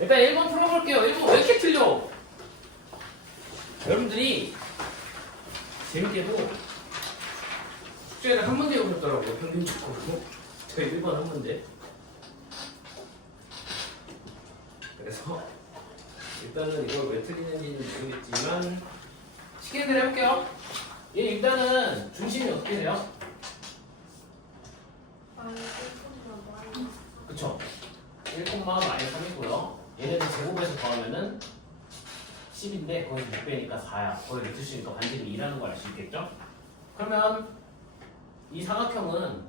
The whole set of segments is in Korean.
일단 1번 풀어볼게요. 1번 왜 이렇게 틀려? 여러분들이 재밌게도 숙제를 한 문제 오셨더라고요. 평균적으로. 저희 1번 한 문제. 그래서 일단은 이걸 왜 틀리는지는 모르겠지만 쉽게 해볼게요. 얘 일단은 중심이 어떻게 돼요? 그쵸? 1,-3이고요. 얘네들 제곱해서 더하면은 10인데 거기 6배니까 4야. 거기 넣을 수 있으니까 반지름이 2라는 걸 알 수 있겠죠? 그러면 이 사각형은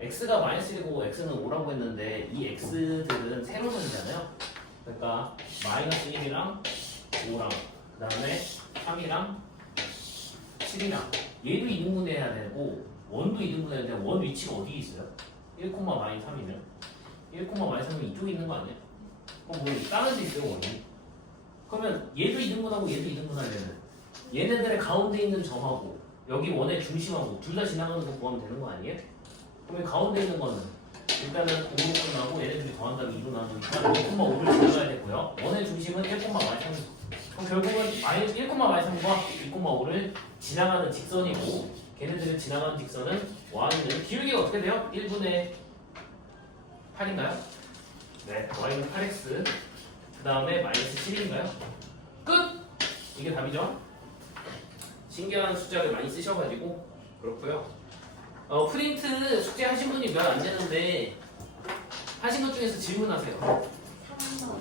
x가 -1이고 x는 5라고 했는데 이 x들은 세로선이잖아요. 그러니까 -1이랑 5랑 그 다음에 3이랑 7이랑 얘도 2등분 해야 되고 원도 2등분 해야 되는데 원 위치가 어디에 있어요? 1,-3이면 1,-3이면 이쪽에 있는 거 아니에요? 그럼 뭐 다른 데 있어요 원이? 그러면 얘도 2등분하고 얘도 2등분 하려면 얘네들의 가운데 있는 점하고 여기 원의 중심하고 둘 다 지나가는 거 구하면 되는 거 아니에요? 그러면 가운데 있는 거는 일단은 5로 끝나고 얘네들이 더한다면 2로 나누니까 1,5를 지나가야 되고요. 원의 중심은 1,-3. 그럼 결국은 1,-3과 2,5를 지나가는 직선이고 걔네들을 지나가는 직선은 y는 기울기가 어떻게 돼요? 1분의 8인가요? 네, y는 8x 그 다음에 -7인가요? 끝! 이게 답이죠? 신기한 숫자를 많이 쓰셔가지고 그렇고요. 프린트 숙제 하신 분이 몇 안 되는데 하신 것 중에서 질문하세요. 3번.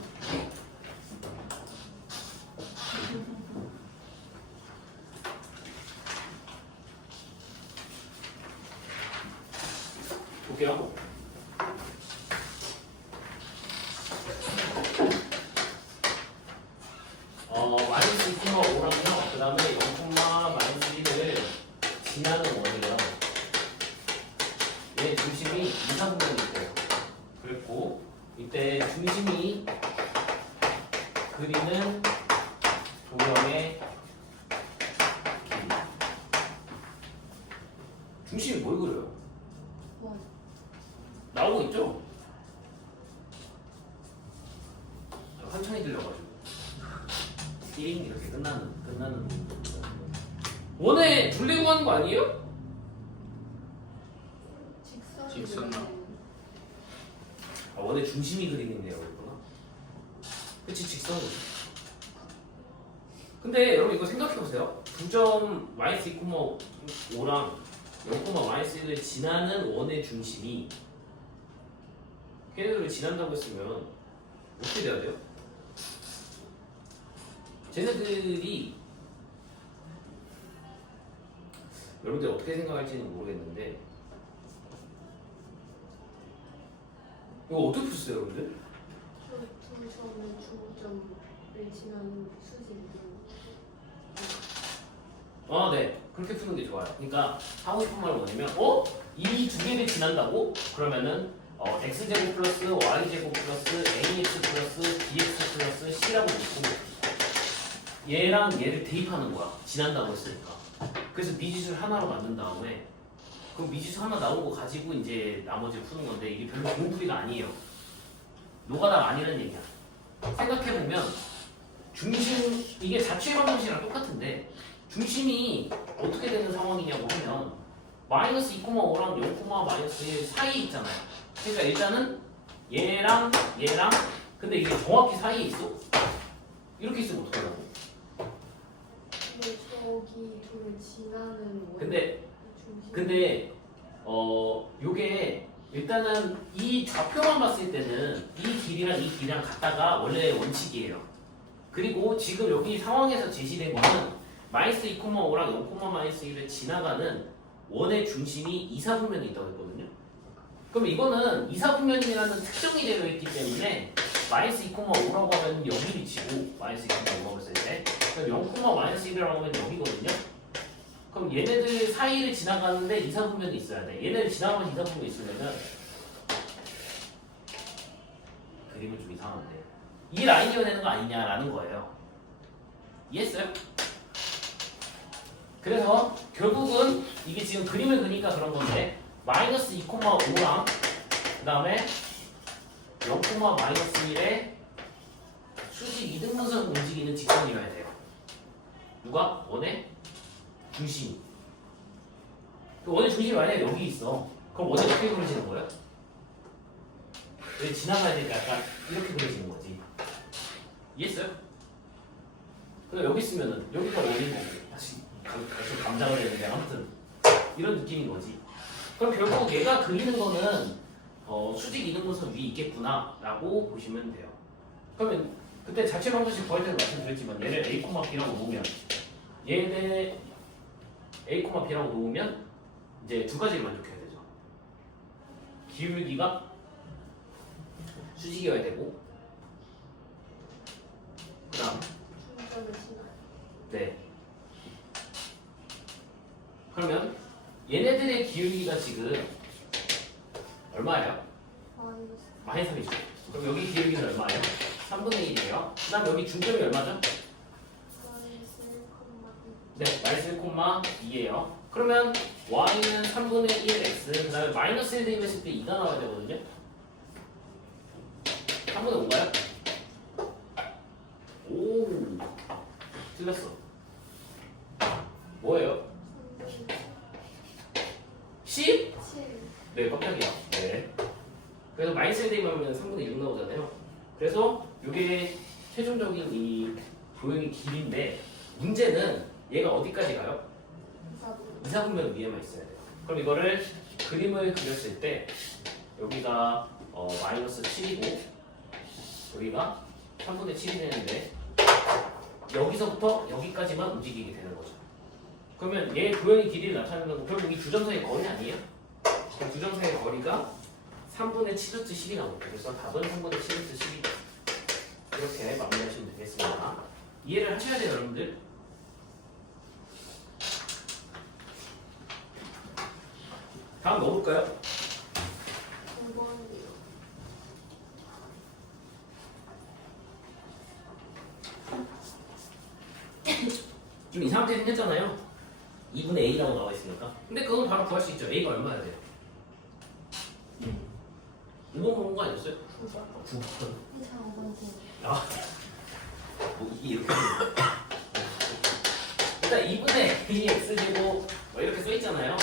볼게요. -2,5랑요. 그 다음에 0,-1을 지나는 원이에요. 얘 중심이 2, 3분면이 있고 그랬고 이때 중심이 그리는 도형의 길이. 중심이 뭘 그려요? 원. 나오고 있죠? 한창이 들려가지고 1인 이렇게 끝나는 원에 둘레고 하는 거 아니에요? 직선. 아, 원의 중심이 그리는 내용이구나. 그치, 직선이지. 근데 여러분 이거 생각해보세요. 9점 -2,5랑 0,-1을 지나는 원의 중심이 걔네들을 지난다고 했으면 어떻게 돼야 돼요? 쟤네들이 여러분들 어떻게 생각할지는 모르겠는데 이거 어떻게 푸셨어요, 여러분들? 두 점은 중점을 지나는 수직이고. 아, 네. 그렇게 푸는 게 좋아요. 그러니까 하고 싶은 말은 뭐냐면 이 두 개를 지난다고? 그러면은 x제곱 플러스 y제곱 플러스 ax 플러스 bx 플러스 c라고 놓고 얘랑 얘를 대입하는 거야. 지난다고 했으니까. 그래서 미지수를 하나로 만든 다음에 그럼 미지수 하나 나온 거 가지고 이제 나머지를 푸는 건데 이게 별로 공풀이가 아니에요. 노가다가 아니라는 얘기야. 생각해보면 중심, 이게 자취의 방정식이랑 똑같은데 중심이 어떻게 되는 상황이냐고 하면 -2,5랑 0,-1 사이에 있잖아요. 그러니까 일단은 얘랑 근데 이게 정확히 사이에 있어? 이렇게 있으면 어떡하라고? 근데 저기 둘을 지나는 원. 중심. 근데 요게 일단은 이 좌표만 봤을 때는 이 길이랑 같다가 원래 원칙이에요. 그리고 지금 여기 상황에서 제시된 거는 -2,5랑 0,-1을 지나가는 원의 중심이 2, 4분면에 있다고 했거든요. 그럼 이거는 2, 4분면이라는 특정이 되어 있기 때문에 -2,5라고 하면 여기 위치고 -2,5라고 했을 때 그럼 0,-1이라고 하면 여기거든요. 그럼 얘네들 사이를 지나가는데 2, 4분면이 있어야 돼. 얘네들 지나가면 2, 4분면이 있으려면 그림은 좀 이상한데 이 라인이어야 되는 거 아니냐라는 거예요. 이해했어요? 그래서 결국은 이게 지금 그림을 그리니까 그런 건데 -2,5랑 그 다음에 0,-1에 있는 직선이어야 돼요. 누가? 원의 중심. 그 원의 중심이 만약에 여기 있어. 그럼 원이 어떻게 그려지는 거예요? 여기 지나가야 되니까 약간 이렇게 그려지는 거지. 이해했어요? 근데 여기 있으면은 여기가 원인 거고 다시 감장을 했는데 아무튼 이런 느낌인 거지. 그럼 결국 얘가 그리는 거는 수직 이등분선 위에 있겠구나라고 보시면 돼요. 그러면 그때 자체 방정식 구할 때도 말씀드렸지만 얘를 a, b라고 놓으면 얘네 a, b라고 놓으면 이제 두 가지를 만족해야 되죠. 기울기가 수직이어야 되고 그다음 중점을 지나요. 네. 그러면 얘네들의 기울기가 지금 얼마예요? 마이너스 마이너스 3이죠. 그럼 여기 기울기는 얼마예요? 3분의 1이에요. 그 다음 여기 중점이 얼마죠? 마이너스 1,2. 네, 마이너스 1,2예요. 그러면 y는 3분의 1x, 그 다음에 마이너스 1 대입했을 때 2가 나와야 되거든요. 3분의 5인가요? 오, 틀렸어. 뭐예요? 10? 7. 네, 깜짝이야. 네. 그래서 마이너스 1 대입하면 3분의 6 나오잖아요. 그래서 이게 최종적인 이 도형의 길이인데 문제는 얘가 어디까지 가요? 이사분면 위에만 있어야 돼요. 그럼 이거를 그림을 그렸을 때 여기가 마이너스 7이고 여기가 3분의 7이 되는데 여기서부터 여기까지만 움직이게 되는 거죠. 그러면 얘 도형의 길이를 나타내는 건 결국 이 두 점선의 거리 아니에요? 그럼 두 점선의 거리가 3분의 7루트 10이 나옵니다. 그래서 답은 3분의 7루트 10이다. 이렇게 마무리하시면 되겠습니다. 이해를 하셔야 돼요, 여러분들. 다음 넣어볼까요? 5번이요. 좀 이상하게 생겼잖아요. 2분의 a라고 나와 있으니까. 근데 그건 바로 구할 수 있죠. a가 얼마야 돼요? 5번 보는 거 아니었어요? 9번. 9번. 5번 9. 아, 뭐 이게 이렇게 일단 2분의 a x제곱 뭐 이렇게 써 있잖아요.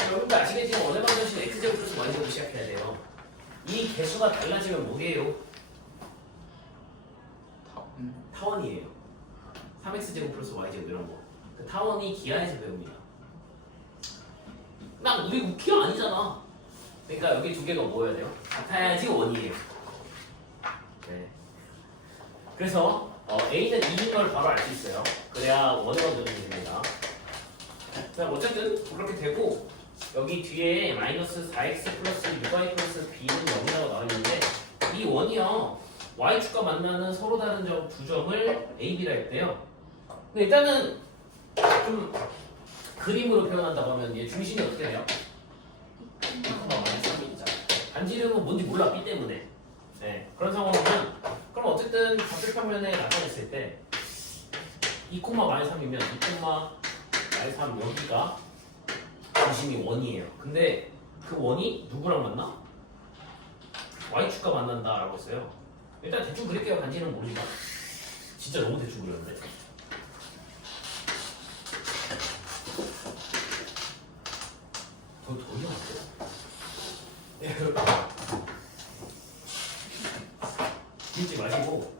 여러분들 아시겠지만 원의 방정식은 x제곱 플러스 y제곱 시작해야 돼요. 이 개수가 달라지면 뭐예요? 타원이에요. 3x제곱 플러스 y제곱 이런 거. 그 타원이 기하에서 배웁니다. 난 우리 우기가 아니잖아. 그러니까 여기 두 개가 뭐여야 돼요? 같아야지 원이에요. 네. 그래서 a는 2인 걸 바로 알 수 있어요. 그래야 원의 방정식이 됩니다. 그냥 어쨌든 그렇게 되고 여기 뒤에 마이너스 4x 플러스 6y 플러스 b는 0이라고 나와 있는데 이 원이요 y축과 만나는 서로 다른 점 두 점을 a, b라 했대요. 근데 일단은 좀 그림으로 표현한다고 하면 얘 중심이 어떻게 돼요? 3이죠. 반지름은 뭔지 몰라 b 때문에. 네 그런 상황이면 그럼 어쨌든 좌표평면에 나타냈을 때 2,-3이면 2,-3 여기가 중심이 원이에요. 근데 그 원이 누구랑 만나? y축과 만난다라고 했어요. 일단 대충 그릴게요. 반지는 모르지만 진짜 너무 대충 그렸는데. 더 이해하세요? 네, 길지 마시고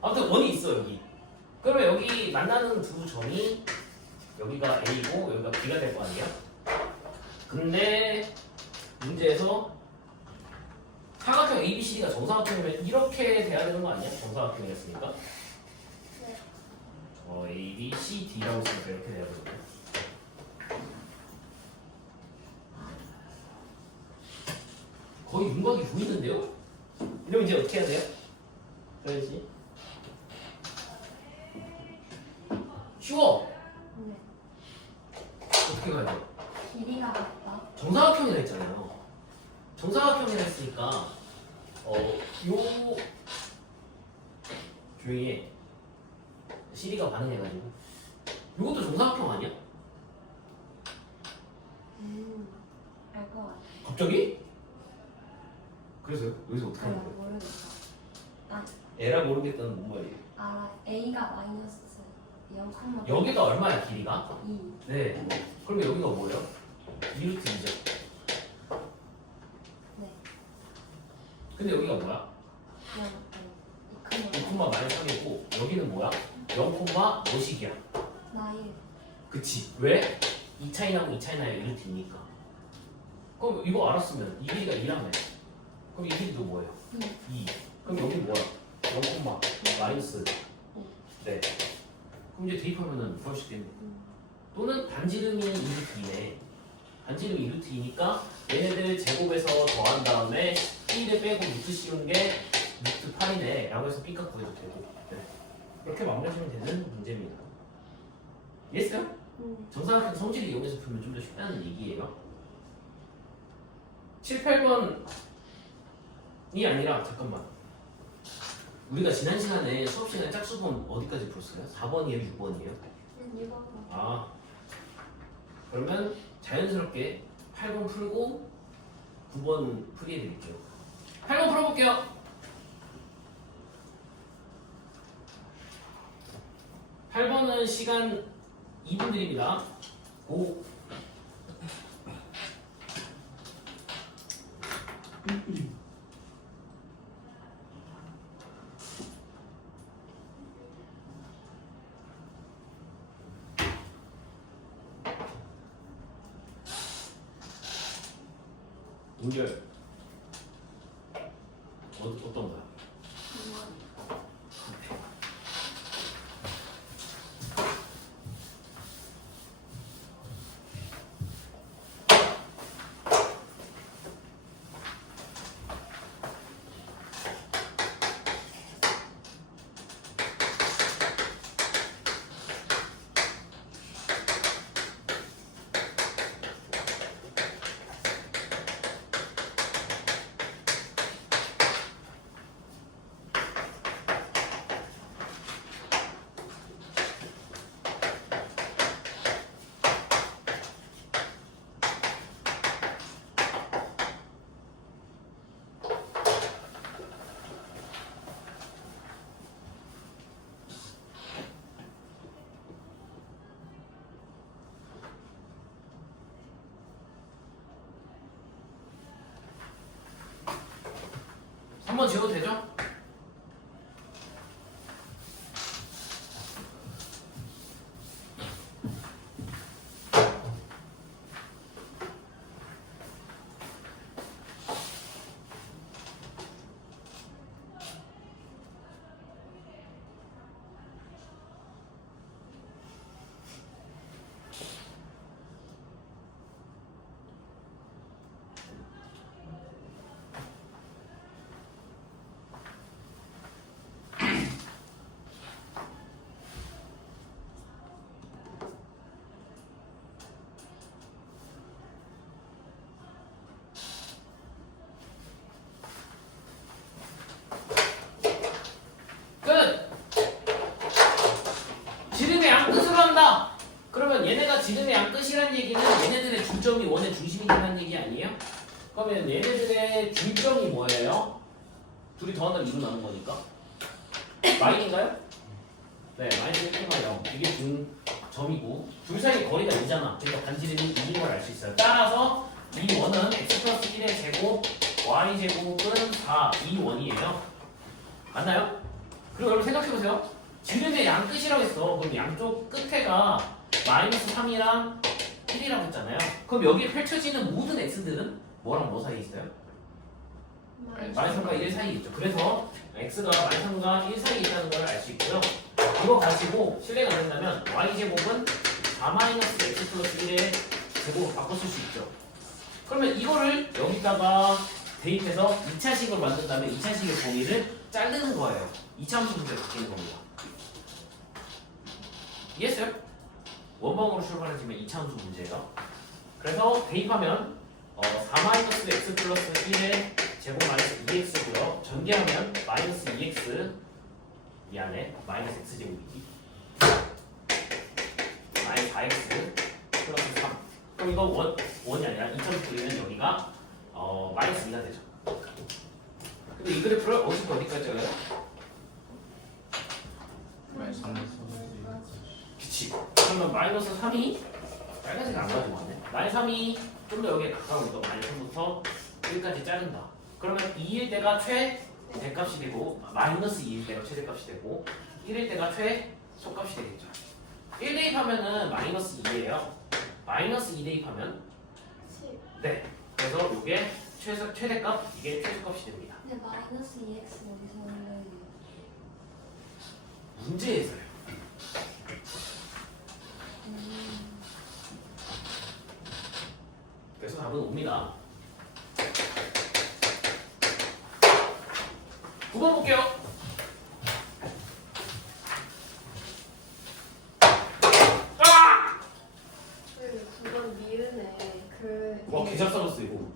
아무튼 원이 있어 여기. 그러면 여기 만나는 두 점이 여기가 A고 여기가 B가 될 거 아니에요? 근데 문제에서 사각형 ABCD가 정사각형이면 이렇게 돼야 되는 거 아니야? 정사각형이었으니까. 네. ABCD라고 쓰니까 이렇게 돼야 되거든요. 거의 윤곽이 보이는데요? 이러면 이제 어떻게 해야 돼요? 써야지. 쉬워! 네. 어떻게 가야 돼요? 길이가 같다. 정사각형이라 했잖아요. 정사각형이라 했으니까 요 교회에 CD가 반응해가지고 이것도 정사각형 아니야? 알 것 같아. 갑자기? 그래서요? 여기서 어떻게 하는 잘 거예요? 모르겠다. 난 에라 모르겠다는 뭔 말이에요? 알아. A가 마이너스 0, 여기가 얼마야 길이가? 2. 네. 그럼 여기가 뭐예요? 2루트 2죠. 네. 근데 여기가 뭐야? 그냥 2 마이너스 3이고 여기는 뭐야? 0 몇이기야? 나일. 그치. 왜? 2 차이 나고 2 차이 나야 1루트 2니까. 그럼 이거 알았으면 이 길이가 2라며. 그럼 이 길이도 뭐예요? 2. 그럼 여기 뭐야? 0 마이너스. 네. 그럼 이제 대입하면은 구할 수 있겠네. 또는 반지름이 2루트 2네. 반지름 2루트 2니까 얘네들 제곱해서 더한 다음에 1을 빼고 루트 씌운 게 루트 8이네 라고 해서 B값 구해도 되고. 네. 이렇게 마무리하시면 되는 문제입니다. 이해했어요? 정사각형 성질을 이용해서 풀면 좀 더 쉽다는 얘기예요. 7, 8번이 아니라 잠깐만. 우리가 지난 시간에 수업 시간에 짝수본 어디까지 풀었어요? 4번이에요? 6번이에요? 6번. 아, 그러면 자연스럽게 8번 풀고 9번 풀이해 드릴게요. 8번 풀어볼게요. 8번은 시간 2분 드립니다. 고. 문제 어떤 거야? 한번 지워도 되죠? 지름의 양 끝으로 한다. 그러면 얘네가 지름의 양 끝이라는 얘기는 얘네들의 중점이 원의 중심이 된다는 얘기 아니에요? 그러면 얘네들의 중점이 뭐예요? 둘이 더한다면 2로 나눈 거니까 마이인가요? 네, 마이너스 1,0 이게 중점이고 둘 사이 거리가 2잖아. 그러니까 반지름이 2인 걸 알 수 있어요. 따라서 이 원은 x 플러스 1의 제곱 y 제곱은 4, 이 원이에요. 맞나요? 그리고 여러분 생각해보세요. 지름의 양 끝이라고 했어. 그럼 양쪽 끝에가 마이너스 3이랑 1이라고 했잖아요. 그럼 여기에 펼쳐지는 모든 x들은 뭐랑 뭐 사이에 있어요? 마이너스 3과 1 사이에 있죠. 그래서 x가 마이너스 3과 1 사이에 있다는 걸 알 수 있고요. 이거 가지고 실례가 안 된다면 y제곱은 4 마이너스 x 플러스 1의 제곱으로 바꿔 쓸 수 있죠. 그러면 이거를 여기다가 대입해서 2차식을 만든 다음에 2차식의 범위를 자르는 거예요. 2차 함수 문제로 바뀌는 겁니다. 이해했어요? 원방으로 출발하시면 2차 함수 문제예요. 그래서 대입하면 4-x 플러스 1의 제곱 마이너스 2x고요. 전개하면 마이너스 2x 미안해 마이너스 x제곱이지 마이너스 4x 플러스 3. 그럼 이거 원이 아니라 2점 뿌리면 여기가 마이너스 2가 되죠. 근데 이 그래프를 어디부터 어디까지 찍어요? 그러면 마이너스 3이 빨간색 안 가지고 왔네. 마이너스 3이 좀 더 여기에 가까우니까 마이너스 3부터 1까지 자른다. 그러면 2일 때가 최대값이 되고 마이너스 2일 때가 최대값이 되고 1일 때가 최소값이 되겠죠. 1 대입하면은 마이너스 2예요. 마이너스 2 대입하면 10. 네. 그래서 이게 최대값, 이게 최소값이 됩니다. 근데 마이너스 2x 어디서 올려요? 문제에서요. 그래서 답은 옵니다. 9번 볼게요. 아! 그건 미은에 와, 개잘 써졌어 이거.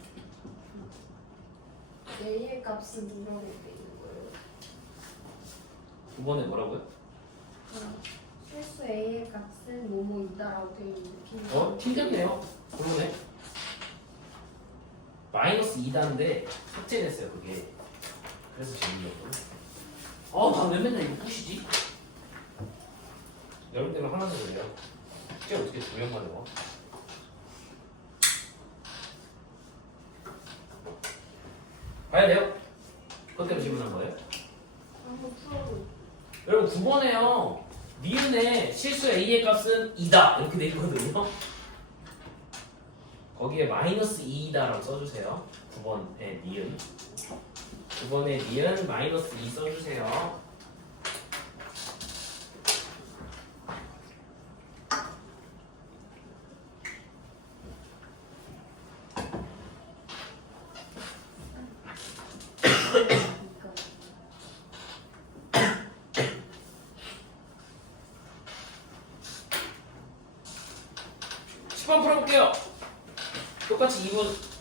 A의 값은 뭐라고 돼 있는 거예요? 9번에 뭐라고요? 실수 A의 값은 뭐뭐이다라고 돼 있는데 틀렸네요. 그러네. 마이너스 2다인데 삭제됐어요 그게. 그래서 재밌었거든. 나 왜 맨날 이거 푸시지? 여러분들은 하나도 그래요. 쟤 어떻게 두 명만 해봐? 봐야 돼요? 그것 때문에 질문한 거예요? 한번 풀어도 여러분 9번에요. 니은의 실수 A의 값은 2다 이렇게 돼 있거든요. 거기에 마이너스 2다라고 써주세요. 9번의 니은. 9번의 니은 마이너스 2 써주세요. 이거 10번 풀어볼게요. 똑같이 2분.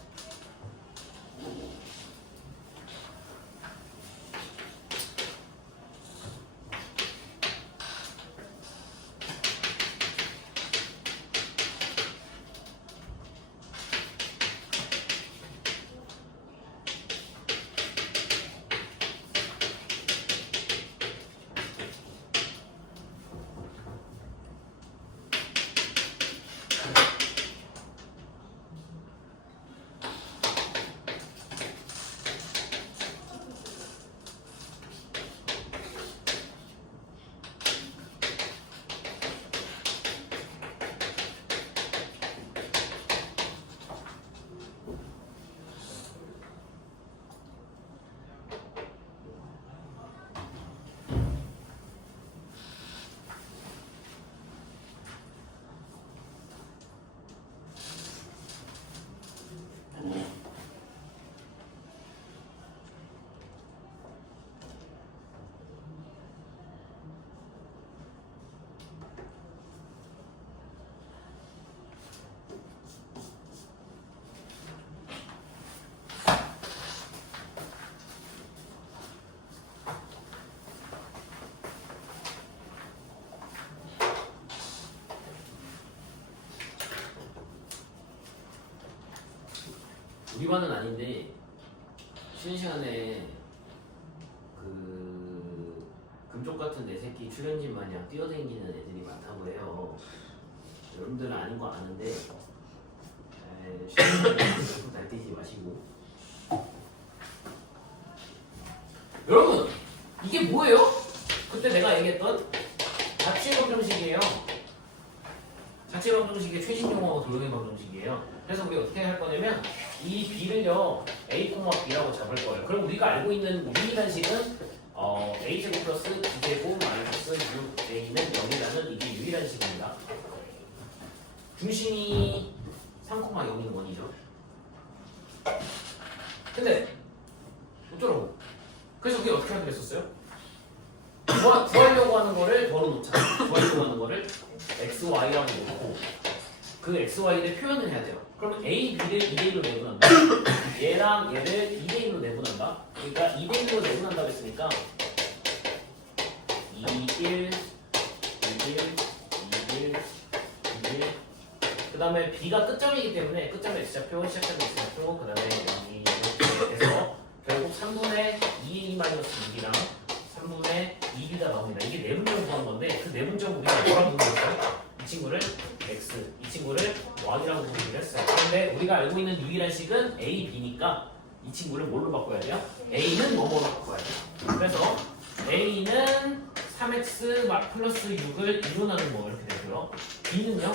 우리 반은 아닌데 쉬는 시간에 그 금쪽 같은 내 새끼 출연진 마냥 뛰어다니는 애들이 많다고 해요. 여러분들은 아닌 거 아는데 쉬는 시간에 날뛰지 마시고. 여러분 이게 뭐예요? 그때 내가 얘기했던 자취 방정식이에요. 자취 방정식의 최신 용어 도형의 방정식이에요. 그래서 우리 어떻게 할 거냐면 이 b를요 a, b라고 잡을 거예요. 그럼 우리가 알고 있는 유일한 식은 a제곱 플러스 b제곱 마이너스 6a는 0이라는 이게 유일한 식입니다. 중심이 3,0인 원이죠. 근데 어쩌라고? 그래서 우리 어떻게 하기로 했었어요? 구하려고 하는 거를 걸어놓자. 구하려고 하는 거를 xy라고 놓고 그 xy를 표현을 해야 돼요. 그러면 a, b를 2대1로 내분한다. 얘랑 얘를 2대1로 내분한다. 그러니까 2대1로 내분한다고 했으니까 2, 1, 1, 2, 1, 2, 그 다음에 b가 끝점이기 때문에 끝점에 x좌표, 시작점에 x좌표, 그 다음에 여기 이렇게 해서 결국 3분의 2a-6이랑 3분의 2b가 나옵니다. 이게 내분점 구하는 건데 그 내분점 우리가 뭐라고 부르겠어요? 친구를 x, 이 친구를 y라고 보기로 했어요. 그런데 우리가 알고 있는 유일한 식은 a, b니까 이 친구를 뭘로 바꿔야 돼요? a는 뭐뭐로 바꿔야 돼요. 그래서 a는 3x 플러스 6을 이론하는 뭐 이렇게 되고요. b는요?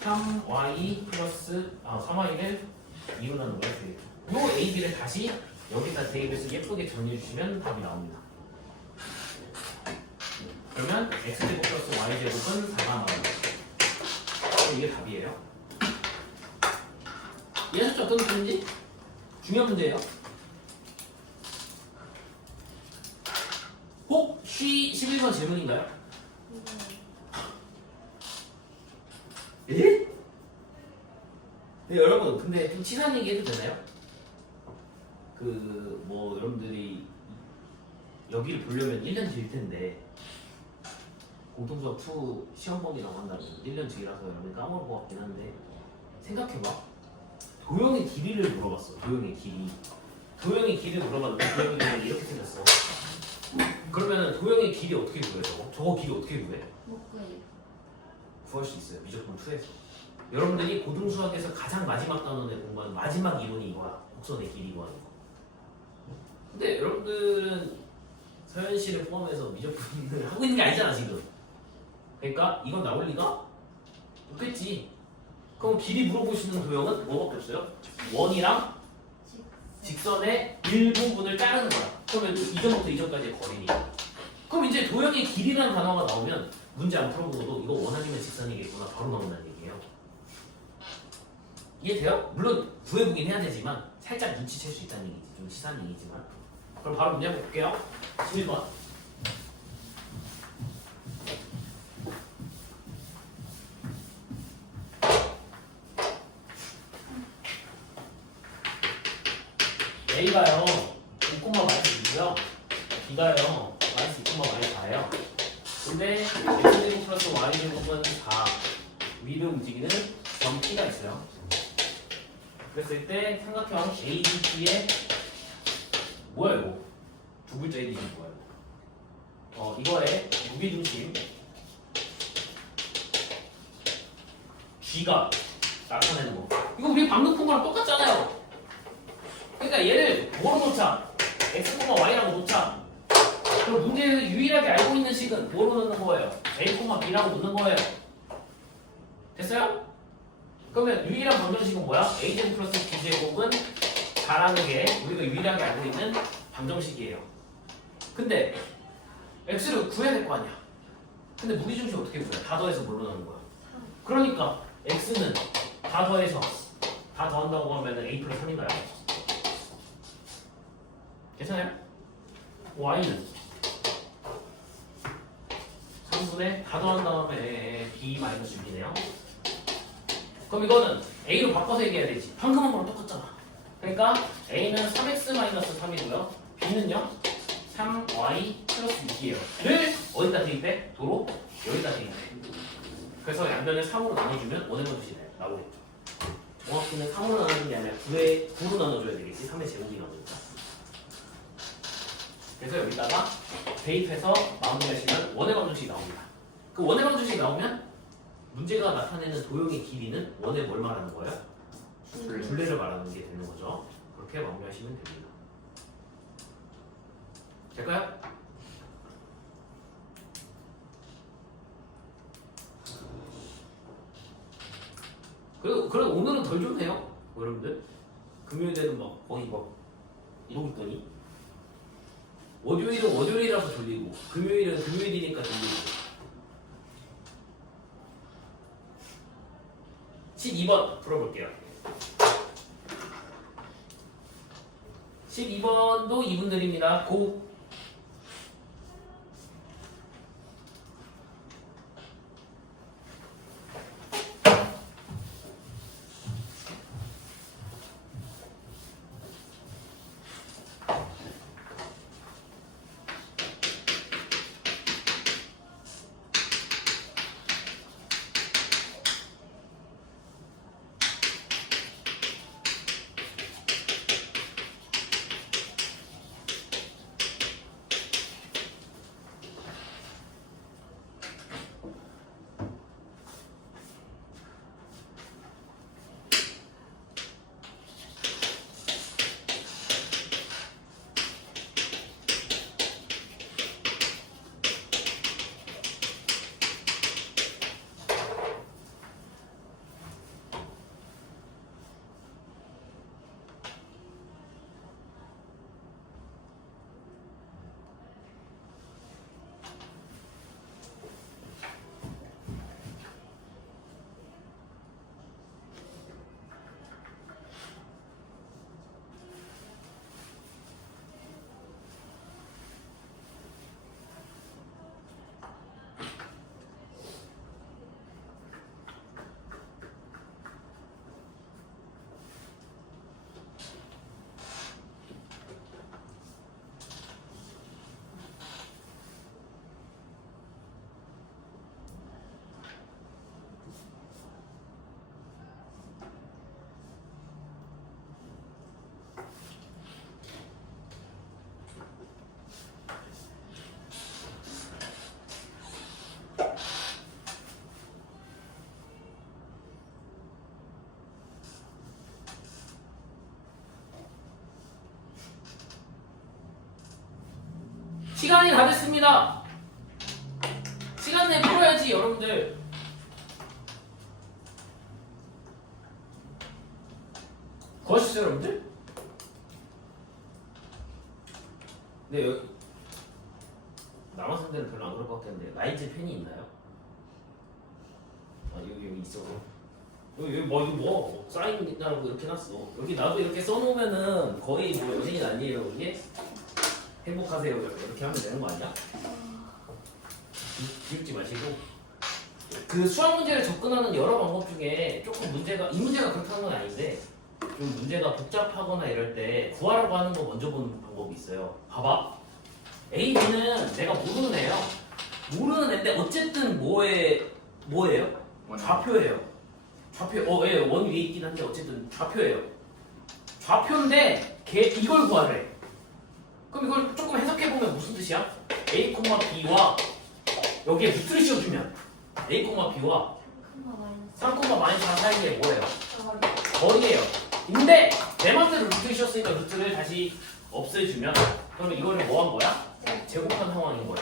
3y 플러스 3y를 이론하는 거예요. 요 a, b를 다시 여기다 대입해서 예쁘게 정리해 주시면 답이 나옵니다. 그러면 x제곱 플러스 y제곱은 4가 나옵니다. 이게 답이에요. 이해하셨죠? 어떤 문제인지? 중요한 문제예요. 혹시 11번 질문인가요? 예? 네, 여러분 근데 좀 친한 얘기 해도 되나요? 뭐 여러분들이 여기를 보려면 1년 뒤일 텐데 공통수학 2 시험 범위 나온다면 1년 뒤라서 여러분 까먹을 것 같긴 한데 생각해봐. 도형의 길이를 물어봤어. 도형의 길이. 도형의 길이를 물어봤는데 도형의 길이가 이렇게 생겼어. 그러면 도형의 길이 어떻게 구해? 저거 길이 어떻게 구해? 못 구해요. 구할 수 있어요. 미적분 2에서. 여러분들이 고등수학에서 가장 마지막 단원에 공부하는 마지막 이론이 이거야. 곡선의 길이 구하는 거. 근데 여러분들은 서현 씨를 포함해서 미적분을 하고 있는 게 아니잖아 지금. 그러니까 이건 나올 리가 없겠지. 그럼 길이 물어보시는 도형은 뭐밖에 없어요? 원이랑 직선의 일부분을 자르는 거야. 그러면 이전부터 이전까지의 거리니까. 그럼 이제 도형의 길이라는 단어가 나오면 문제 안 풀어보고도 이거 원 아니면 직선이겠구나 바로 나온다는 얘기예요. 이해돼요? 물론 구해보긴 해야 되지만 살짝 눈치챌 수 있다는 얘기지. 좀 치사한 얘기지만. 그럼 바로 문제 한번 볼게요. 11번. A가요 5,-2고요 B가요 마이너스 2,-4예요. 근데 X제곱 플러스 Y제곱은 4 위로 움직이는 점 P가 있어요. 그랬을 때 삼각형 ABP의 뭐야 이거? 두 글자 이름이 뭐야? 이거의 무게중심 G가 나타내는 거. 이거 우리 방금 푼 거랑 똑같잖아요. 그러니까 얘를 뭐로 놓자? x, y라고 놓자. 그럼 문제에서 유일하게 알고 있는 식은 뭐로 넣는 거예요? a, b라고 놓는 거예요. 됐어요? 그러면 유일한 방정식은 뭐야? a제곱 플러스 b제곱은 4라는 게 우리가 유일하게 알고 있는 방정식이에요. 근데 x를 구해야 될 거 아니야. 근데 무게중심 어떻게 구해? 다 더해서 뭘로 넣는 거야? 그러니까 x는 다 더해서 다 더한다고 하면 a 플러스 3인가요? 괜찮아요? y는 3분의 다 더한 다음에 b 마이너스 6이네요. 그럼 이거는 a로 바꿔서 얘기해야 되지. 방금 한 거랑 똑같잖아. 그러니까 a는 3x 마이너스 3이고요. b는요 3y 플러스 6이에요. 를 어디다 대입해? 도로 여기다 대입해. 그래서 양변을 3으로 나눠주면 원의 방정식이 나오겠죠. 정확히는 3으로 나눠주는 게 아니라 9로 나눠줘야 되겠지. 3의 제곱이 나오니까. 그래서 여기다가 대입해서 마무리하시면 원의 방정식이 나옵니다. 그 원의 방정식이 나오면 문제가 나타내는 도형의 길이는 원의 뭘 말하는 거예요? 둘레를 말하는 게 되는 거죠. 그렇게 마무리하시면 됩니다. 될까요? 그래도 오늘은 덜 좋네요. 여러분들 금요일에는 막 거의 막 이러고 있더니 월요일은 월요일이라서 졸리고 금요일은 금요일이니까 졸리고. 12번 풀어볼게요. 12번도 이분들입니다. 고. 시간이 다 됐습니다. 시간 내에 풀어야지 여러분들. 구하시죠 여러분들? 네, 남한 상대는 별로 안 그럴 것 같겠는데 라이즈 펜이 있나요? 아 여기 있어. 여기 뭐 이거 뭐 사인이라고 이렇게 놨어. 여기 나도 이렇게 써놓으면은 거의 뭐 연예인 아니에요 이게? 행복하세요 이렇게 하면 되는 거 아니야? 비웃지 마시고. 그 수학 문제를 접근하는 여러 방법 중에 조금 문제가 이 문제가 그렇다는 건 아닌데 좀 문제가 복잡하거나 이럴 때 구하라고 하는 거 먼저 보는 방법이 있어요. 봐봐. A, B는 내가 모르는 애예요. 모르는 애인데 어쨌든 뭐예요? 좌표예요. 좌표. 예, 원 위에 있긴 한데 어쨌든 좌표예요. 좌표인데 이걸 구하래. 그럼 이걸 조금 해석해 보면 무슨 뜻이야? A, B와 여기에 루트를 씌워주면 A, B와 3,-4 사이에 뭐예요? 거리예요. 근데 내 맘대로 루트를 씌웠으니까 루트를 다시 없애주면 그러면 이거를 뭐 한 거야? 제곱한 상황인 거예요.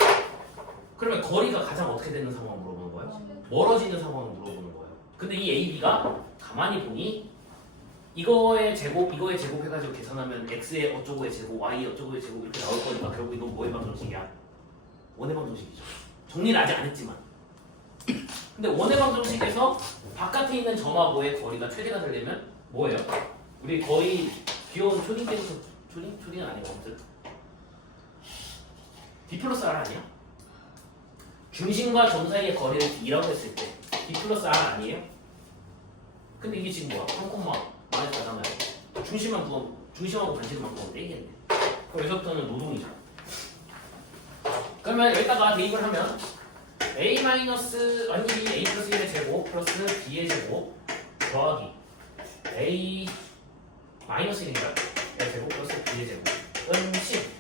그러면 거리가 가장 어떻게 되는 상황을 물어보는 거예요? 멀어지는 상황을 물어보는 거예요. 근데 이 A, B가 가만히 보니 이거의 제곱, 이거의 제곱 해가지고 계산하면 X의 어쩌고의 제곱, Y의 어쩌고의 제곱 이렇게 나올 거니까 결국 이건 뭐의 방정식이야? 원의 방정식이죠. 정리를 아직 안 했지만. 근데 원의 방정식에서 바깥에 있는 점과 뭐의 거리가 최대가 되려면 뭐예요? 우리 거의 귀여운 초딩 때부터 초딩은 아니고 아무튼 D 플러스 R 아니야? 중심과 점 사이의 거리를 D라고 했을 때 D 플러스 R 아니에요? 근데 이게 지금 뭐야? 3,-4잖아요. 중심하고 반지름만 구하면 되겠네. 그럼 여기서부터는 노동이죠. 그러면 여기다가 대입을 하면 A 플러스 1의 제곱 플러스 B의 제곱 더하기 A 마이너스 1인가요? A의 제곱 플러스 B의 제곱은 10.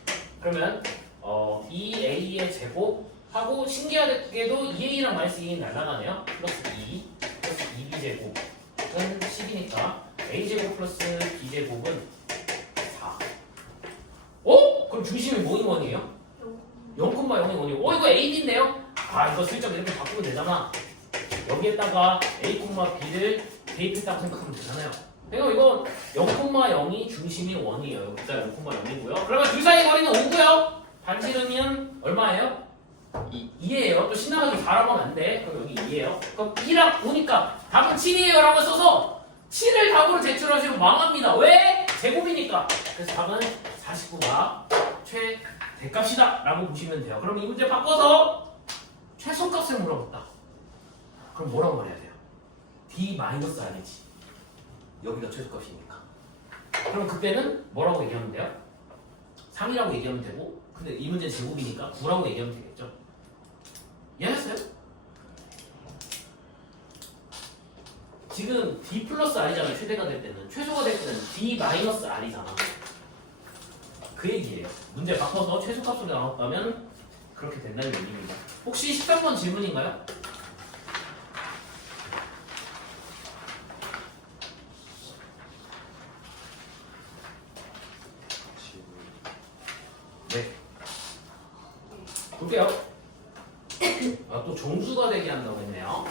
그러면 2A의 제곱하고 신기하게도 2A랑 마이너스 2는 날라가네요. 플러스 2 플러스 2B 제곱은 10이니까 A 제곱 플러스 B 제곱은 4. 그럼 중심이 뭐인 원이에요? 0,0이 원이에요. 이거 AB인데요? 이거 슬쩍 이렇게 바꾸면 되잖아. 여기에다가 A, B를 대입했다고 생각하면 되잖아요. 그러니까 이건 0,0이 중심이 1이에요. 여기다 0,0이고요. 그러면 둘 사이 거리는 5고요. 반지름은 얼마예요? 2예요. 또 신나게 4라고 하면 안 돼. 그럼 여기 2예요. 그럼 2라 보니까 답은 7이에요 라고 써서 7을 답으로 제출하시면 망합니다. 왜? 제곱이니까. 그래서 답은 49가 최대값이다 라고 보시면 돼요. 그럼 이 문제 바꿔서 최소값을 물어봤다. 그럼 뭐라고 말해야 돼요? D-R이지. 여기가 최소값이니까. 그럼 그때는 뭐라고 얘기하면 돼요? 3이라고 얘기하면 되고, 근데 이 문제는 제곱이니까 9라고 얘기하면 되겠죠. 이해하셨어요? 지금 D 플러스 R이잖아요. 최대가 될 때는. 최소가 될 때는 D 마이너스 R이잖아. 그 얘기예요. 문제 바꿔서 최소값으로 나왔다면 그렇게 된다는 얘기입니다. 혹시 13번 질문인가요? 네. 볼게요. 또 정수가 되게 한다고 했네요.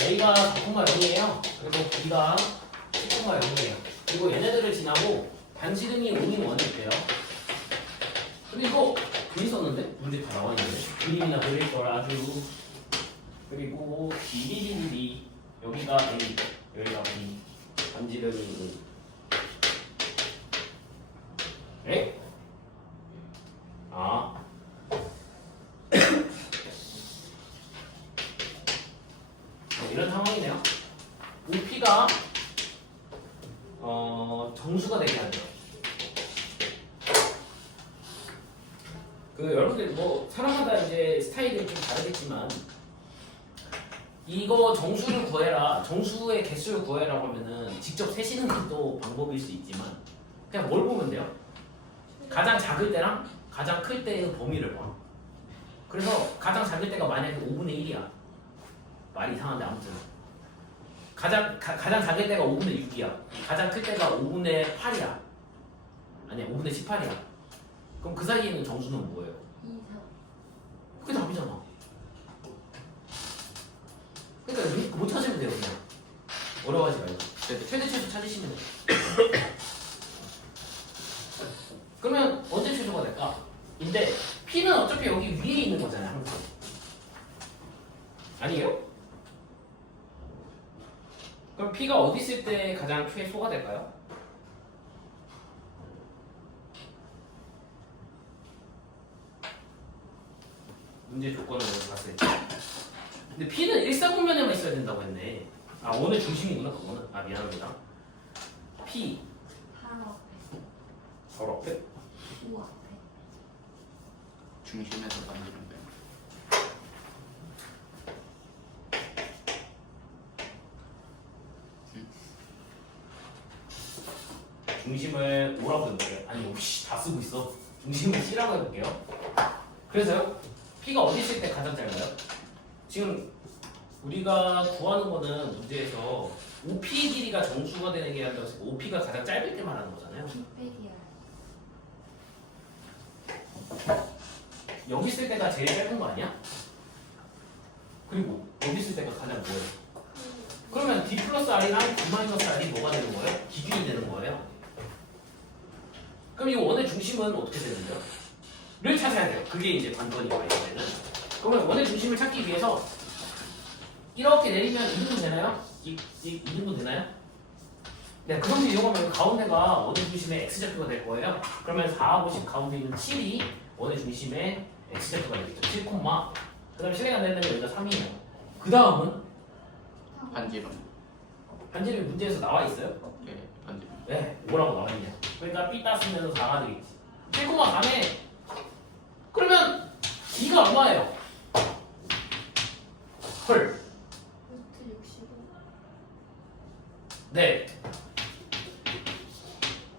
A가 4,0이에요. 그리고 B가 10,0이에요. 그리고 얘네들을 지나고 반지름이 5인 원일게요. 근데 이거 괜히 썼는데? 문제 다 나와 있는데? 그림이나 그릴 걸 아주. 그리고 B 여기가 A, 여기가 B. 반지름이 5. 네? 이런 상황이네요. 우P가 정수가 되게 하죠. 여러분들 뭐 사람마다 이제 스타일이 좀 다르겠지만 이거 정수를 구해라, 정수의 개수를 구해라고 하면은 직접 세시는 것도 방법일 수 있지만 그냥 뭘 보면 돼요? 가장 작을 때랑 가장 클 때의 범위를 봐. 그래서 가장 작을 때가 만약에 5분의 1이야. 말이 이상한데 아무튼 가장 작을 때가 5분의 6이야. 가장 클 때가 5분의 8이야. 아니야 5분의 18이야. 그럼 그 사이에 있는 정수는 뭐예요? 2, 3. 그게 답이잖아. 그러니까 못 찾으면 돼요 그냥. 어려워하지 말고. 최대 최소 찾으시면 돼요. 그러면 언제 최소가 될까? 근데 P는 어차피 여기 위에 있는 거잖아요 항상. 아니에요? 그럼 P가 어디 있을 때 가장 최소가 될까요? 문제 조건을 봤을 때. 근데 P는 일사분면에만 있어야 된다고 했네. 아 원의 중심이구나 그거는. 아 미안합니다. P 바로 앞에. 바로 앞에. 5 앞에. 중심에서 만지면 돼. 중심을 뭐라고 해볼게요? 아니 혹시 다 쓰고 있어. 중심을 C라고 해볼게요. 그래서요? P가 어디 있을 때 가장 짧아요? 지금 우리가 구하는 거는 문제에서 OP의 길이가 정수가 되는 게 아니라 OP가 가장 짧을 때 말하는 거잖아요. 빅백이야. 여기 있을 때가 제일 짧은 거 아니야? 그리고 여기 있을 때가 가장 뭐예요? 그러면 D 플러스 R이랑 D 마이너스 R이 뭐가 되는 거예요? 기준이 되는 거예요. 그럼 이 원의 중심은 어떻게 되는 거예요? 를 찾아야 돼요. 그게 이제 관건이에요. 이번에는. 그러면 원의 중심을 찾기 위해서 이렇게 내리면 2등분 되나요? 2등분 되나요? 네, 그 정도 이용하면 가운데가 원의 중심의 X좌표가 될 거예요. 그러면 4하고 10 가운데 있는 7이 원의 중심의 X좌표가 되겠죠. 7, 그 다음에 실행 안 되면 여기가 3이에요. 그 다음은 반지름. 반지름이 문제에서 나와 있어요? 네, 반지름. 네, 뭐라고 나와 있냐? 그러니까 B 따쓰면 4가 되겠지. 7,4네. 그러면 D가 얼마예요? 헐. 루트 65. 네.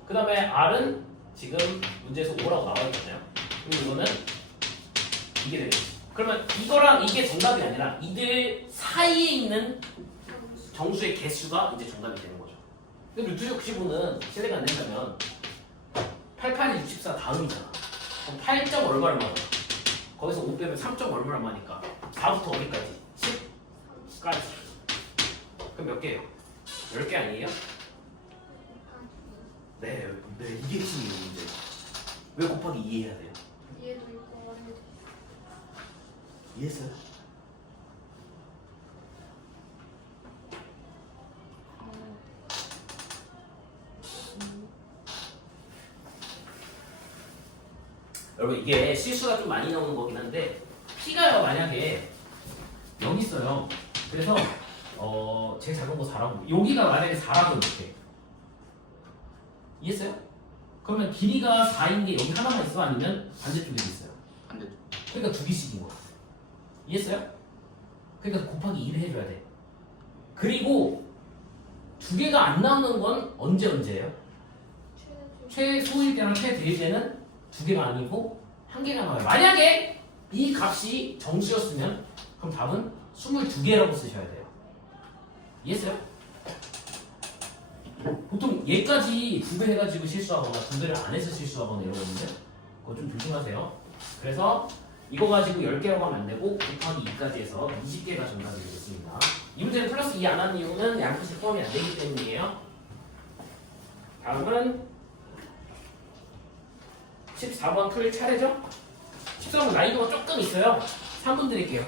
그 다음에 R은 지금 문제에서 5라고 나와 있잖아요. 그럼 이거는 이게 되겠지. 그러면 이거랑 이게 정답이 아니라 이들 사이에 있는 정수의 개수가 이제 정답이 되는 거죠. 근데 루트 65는 실례가 안 된다면 88이 64 다음이잖아. 그럼 8점 얼마를 거기서 5 빼면 3점 얼마니까 4부터 어디까지? 10까지. 그럼 몇 개예요? 10개 아니에요? 네, 이게 핵심이에요 문제. 왜 곱하기 2 해야 돼요? 얘도 있고 완전. 이해했어요? 여러분 이게 실수가 좀 많이 나오는 거긴 한데 P가요 만약에 여기 있어요. 그래서 제일 작은 거 4라고 여기가 만약에 4라고 이렇게 이해했어요? 그러면 길이가 4인 게 여기 하나만 있어 아니면 반대쪽에도 있어요? 반대쪽. 그러니까 두 개씩인 거야. 이해했어요? 그러니까 곱하기 2를 해줘야 돼. 그리고 두 개가 안 나오는 건 언제예요? 최소일 때랑 최대일 때는 두 개가 아니고 한 개가 나와요. 만약에 이 값이 정수였으면 그럼 답은 22개라고 쓰셔야 돼요. 이해했어요? 보통 얘까지 두 배 해가지고 실수하거나 두 배를 안 해서 실수하거나 이러거든요. 그거 좀 조심하세요. 그래서 이거 가지고 10개라고 하면 안 되고 곱하기 2까지 해서 20개가 정답이 되겠습니다. 이 문제는 플러스 2 안 하는 이유는 양수시 포함이 안 되기 때문이에요. 다음은 14번 풀 차례죠? 14번 난이도가 조금 있어요. 3분 드릴게요.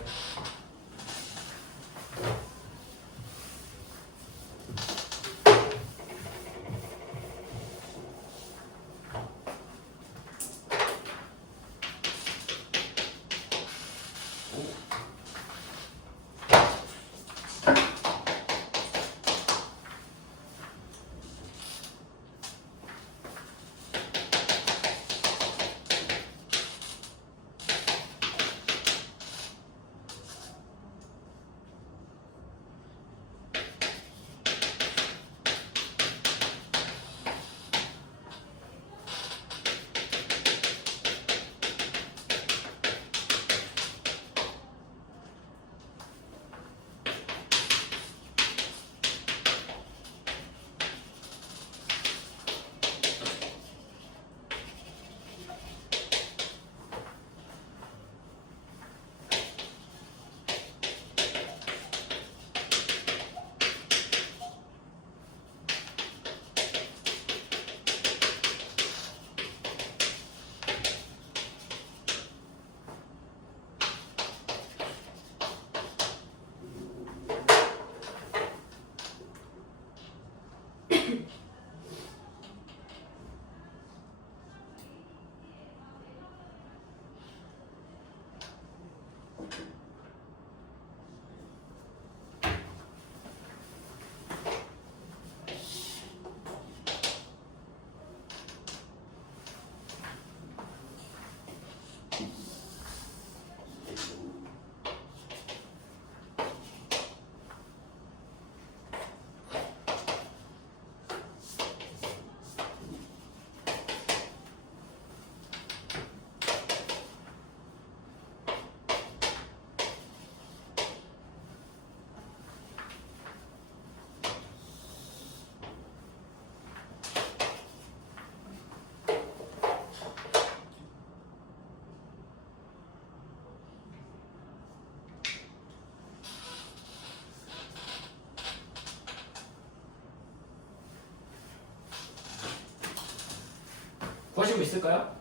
구하시고 있을까요?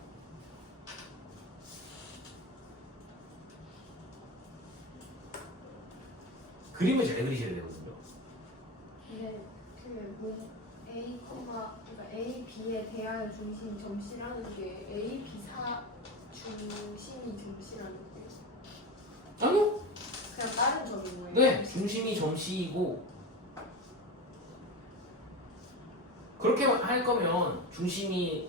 그림을 잘 그리셔야 되거든요. 근데 그뭐 A, 그러니까 A, B에 대하여 중심 점씨라는 게 A, B 사 중심이 점씨라는 거예요. 아니요. 그냥 다른 점인 거예요. 네, 중심이 점씨이고 그렇게 할 거면 중심이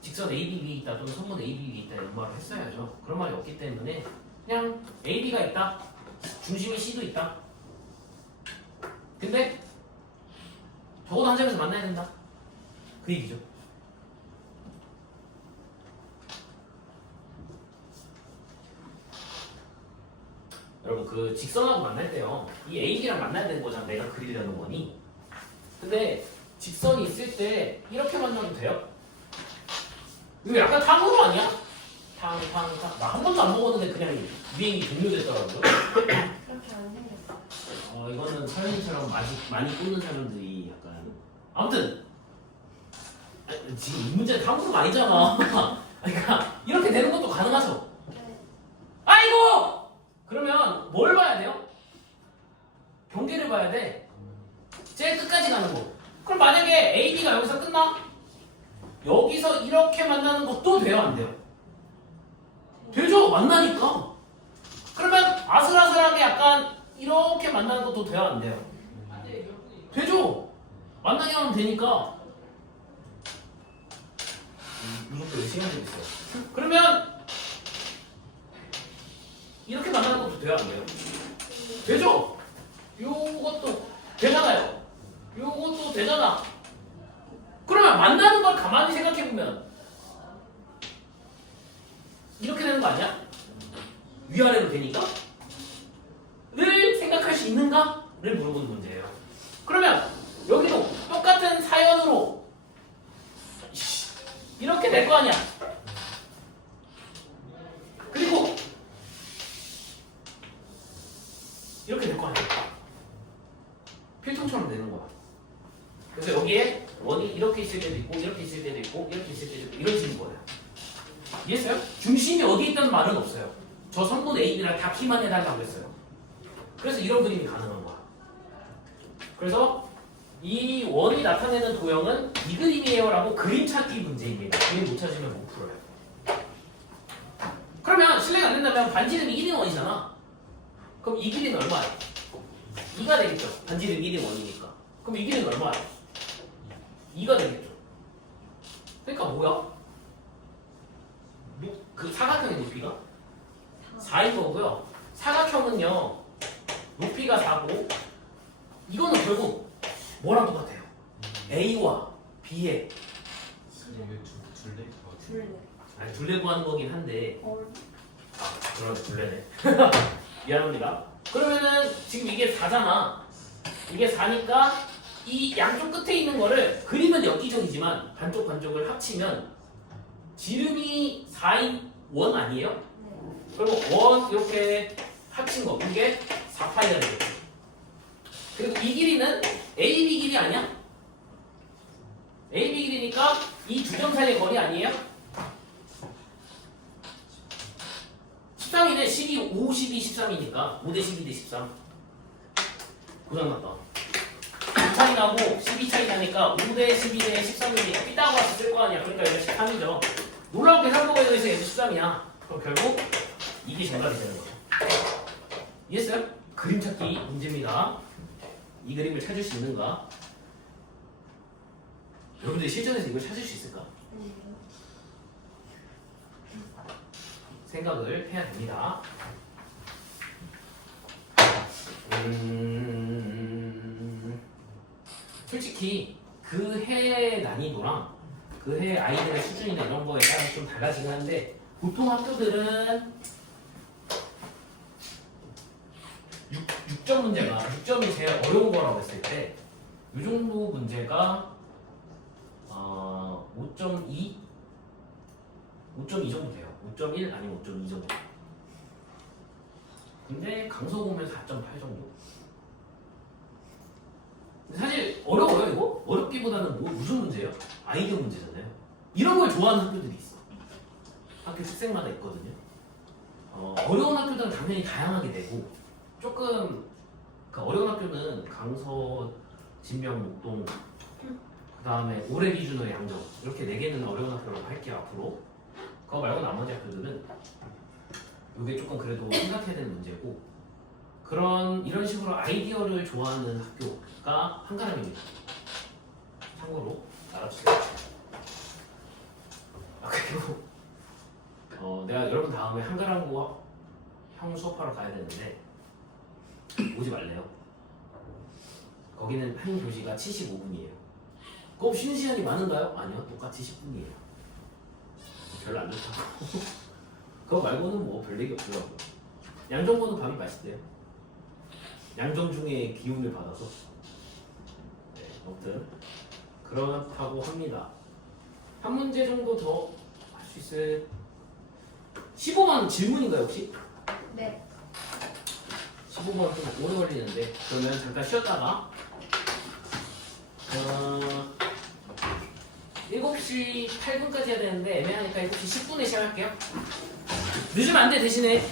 직선 AB 위에 있다 또는 선분 AB 위에 있다 이런 말을 했어야죠. 그런 말이 없기 때문에 그냥 AB가 있다, 중심이 C도 있다. 근데 적어도 한 점에서 만나야 된다. 그 얘기죠. 여러분 그 직선하고 만날 때요, 이 AB랑 만나야 되는 거잖아. 내가 그리려는 거니. 근데 직선이 있을 때 이렇게 만나도 돼요? 이거 약간 탕후루 아니야? 탕. 나 한 번도 안 먹었는데 그냥 유행이 종료됐더라고요. 그렇게 안 생겼어요. 이거는 서현이처럼 많이 꽂는 사람들이 약간 아무튼 지금 이 문제는 탕후루가 아니잖아. 그러니까 이렇게 되는 것도 가능하죠. 네. 아이고! 그러면 뭘 봐야 돼요? 경계를 봐야 돼. 제일 끝까지 가는 거. 그럼 만약에 AB가 여기서 끝나? 여기서 이렇게 만나는 것도 돼요, 안 돼요? 되죠? 만나니까. 그러면 아슬아슬하게 약간 이렇게 만나는 것도 돼요, 안 돼요? 되죠? 만나게 하면 되니까. 무섭게 왜 시간 좀 있어요? 그러면 이렇게 만나는 것도 돼요, 안 돼요? 되죠? 요것도 되잖아요. 요것도 되잖아. 그러면 만나는 걸 가만히 생각해보면 이렇게 되는 거 아니야? 위아래로 되니까? 늘 생각할 수 있는가?를 물어보는 문제예요. 그러면 여기도 똑같은 사연으로 이렇게 될 거 아니야? 그리고 이렇게 될 거 아니야? 필통처럼 되는 거야. 그래서 여기에 원이 이렇게 있을 때도 있고 이렇게 있을 때도 있고 이렇게 있을 때도 있고 이런 식인 거예요. 이해했어요? 중심이 어디에 있다는 말은 없어요. 저 선분 AB랑 다 P만 해달라고 했어요. 그래서 이런 그림이 가능한 거야. 그래서 이 원이 나타내는 도형은 이 그림이에요 라고 그림 찾기 문제입니다. 그림 못 찾으면 못 풀어요. 그러면 실례가 안 된다면 반지름이 1인 원이잖아. 그럼 이 길이는 얼마야? 2가 되겠죠. 반지름 1인 원이니까. 그럼 이 길이는 얼마야? 2가 되겠죠. 그러니까 뭐야? 그 사각형의 높이가 4인 거고요. 사각형은요 높이가 4고 이거는 결국 뭐랑 똑같아요? A와 B의 둘레. 아니 둘레 구하는 거긴 한데 그러네 둘레네. 미안합니다. 그러면은 지금 이게 4잖아. 이게 4니까 이 양쪽 끝에 있는 거를 그림은 엽기적이지만 반쪽을 합치면 지름이 4인 원 아니에요? 네. 그리고 원 이렇게 합친 거 그게 4파이가 되겠죠. 그리고 이 길이는 AB 길이 아니야? AB 길이니까 이 두 점 사이의 거리 아니에요? 13이네. 12, 5, 12, 13이니까 5대 12 대 13 고장났다. 5 차이 나고 12 차이 나니까 5대 12 대 13이니까 삐딱하고 쓸 거 아니야. 그러니까 얘가 13이죠. 놀라운 계산법에 의해서 얘도 13이야. 그럼 결국 이게 정답이 되는 거죠. 이해했어요? 그림 찾기 문제입니다. 이 그림을 찾을 수 있는가? 여러분들이 실전에서 이걸 찾을 수 있을까? 네. 생각을 해야 됩니다. 솔직히 그 해 난이도랑 그 해 아이들의 수준이나 이런 거에 따라 좀 달라지긴 한데 보통 학교들은 6점 문제가 6점이 제일 어려운 거라고 했을 때 이 정도 문제가 5.2? 5.2 정도 돼요. 5.1 아니면 5.2 정도. 근데 강서 보면 4.8 정도. 근데 사실 어려워요 이거? 어렵기보다는 무슨 문제예요? 아이디어 문제잖아요. 이런 걸 좋아하는 학교들이 있어. 학교 특색마다 있거든요. 어려운 학교들은 당연히 다양하게 되고 조금 그러니까 어려운 학교는 강서, 진명, 목동 그 다음에 올해 기준으로 양정 이렇게 4개는 어려운 학교로 할게요 앞으로. 그거 말고 나머지 학교들은 이게 조금 그래도 생각해야 되는 문제고 이런 식으로 아이디어를 좋아하는 학교가 한가람입니다. 참고로 알아주세요. 그리고 내가 여러분 다음에 한가람고 형 수업하러 가야 되는데 오지 말래요. 거기는 한 교시가 75분이에요. 그럼 쉬는 시간이 많은가요? 아니요, 똑같이 10분이에요. 별로 안 좋다고. 그거 말고는 뭐 별 얘기 없더라고요. 양정고는 밤이 맛있대요. 양정 중에 기운을 받아서. 네, 아무튼 그렇다고 합니다. 한 문제 정도 더 할 수 있어요. 15번 질문인가요 혹시? 네. 15번 좀 오래 걸리는데 그러면 잠깐 쉬었다가 7시 8분까지 해야 되는데 애매하니까 7시 10분에 시작할게요. 늦으면 안 돼 대신에